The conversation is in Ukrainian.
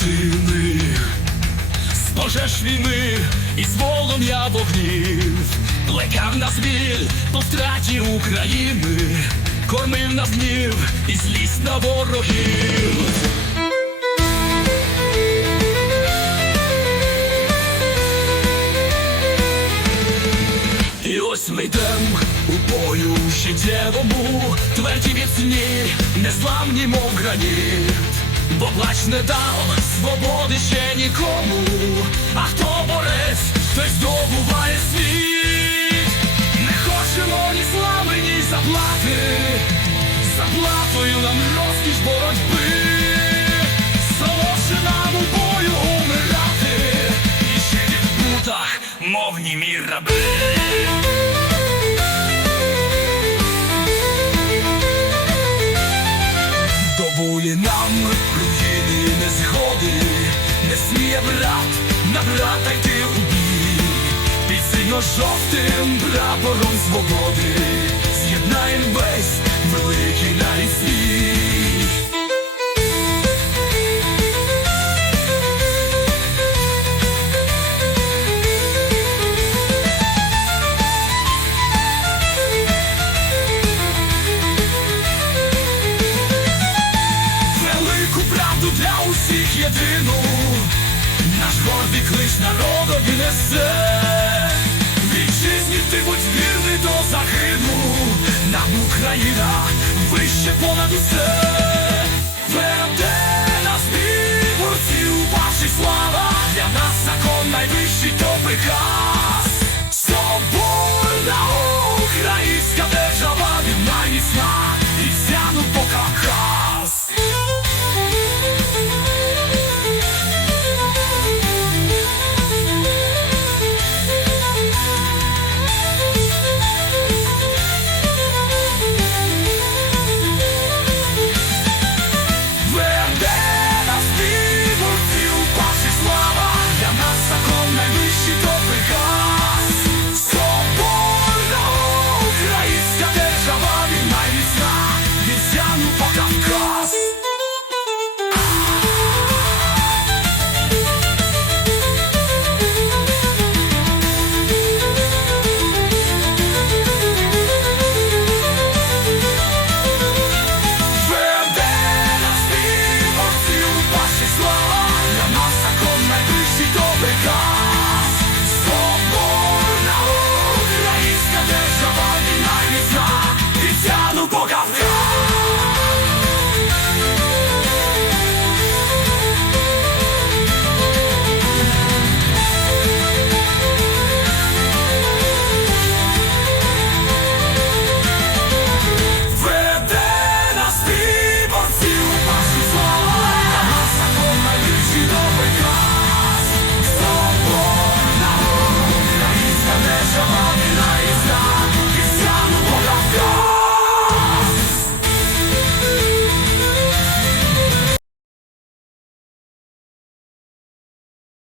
родини, з пожеж війни і з волом'я вогнів, плекав нас біль по втраті України, кормив нас гнів і злість на ворогів. І ось ми йдем у бою життєвому, тверді міцні, незламні, мов граніт, бо плач не дав свободи ще нікому, а хто борець, той здобуває світ. Не хочемо ні слави, ні заплати, заплатою нам розкіш боротьби, солодше нам у бою умирати, і жити в путах, мов німі раби. Не сміє брат на брата йти у під синьо-жовтим прапором свободи, гордий клич народові несе. Вітчизні ти будь вірний до загину, нам Україна вище понад усе. 不告不